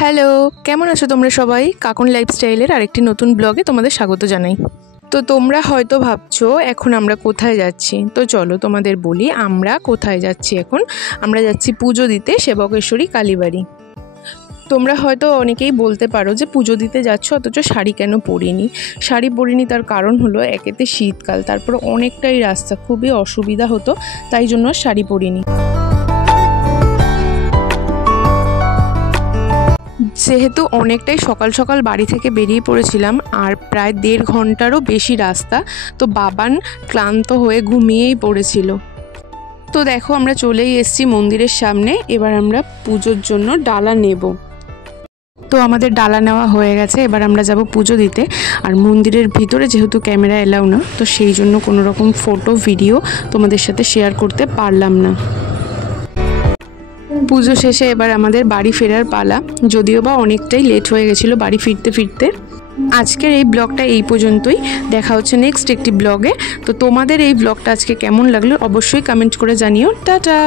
Hello, কেমন আছো তোমরা সবাই? কাকুন লাইফস্টাইলের আরেকটি নতুন ব্লগে তোমাদের স্বাগত জানাই। তো তোমরা হয়তো ভাবছো এখন আমরা কোথায় যাচ্ছি। তো চলো তোমাদের বলি আমরা কোথায় যাচ্ছি। এখন আমরা যাচ্ছি পুজো দিতে সেবকেশ্বরী কালীবাড়ি। তোমরা হয়তো অনেকেই বলতে পারো যে পুজো দিতে যাচ্ছ অথচ শাড়ি কেন পরিনি। শাড়ি পরিনি তার কারণ হলো একেতে শীতকাল, তারপর অনেকটাই রাস্তা, খুবই অসুবিধা হতো, তাই জন্য শাড়ি পরিনি। যেহেতু অনেকটাই সকাল সকাল বাড়ি থেকে বেরিয়ে পড়েছিলাম আর প্রায় 1.5 ঘন্টারও বেশি রাস্তা, তো বাবান ক্লান্ত হয়ে ঘুমিয়েই পড়েছিল। তো দেখো আমরা চলেই এসেছি মন্দিরের সামনে। এবার আমরা পুজোর জন্য ডালা নেব। তো আমাদের ডালা নেওয়া হয়ে গেছে, এবার আমরা যাব পুজো দিতে। আর মন্দিরের ভিতরে যেহেতু ক্যামেরা এলাও না, তো সেই জন্য কোনো রকম ফটো ভিডিও তোমাদের সাথে শেয়ার করতে পারলাম না। পুজো শেষে এবার আমাদের বাড়ি ফেরার পালা, যদিও বা অনেকটাই লেট হয়ে গেছিলো বাড়ি ফিরতে ফিরতে। আজকের এই ব্লগটা এই পর্যন্তই, দেখা হচ্ছে নেক্সট একটি ব্লগে। তো তোমাদের এই ব্লগটা আজকে কেমন লাগলো অবশ্যই কমেন্ট করে জানিও। টাটা।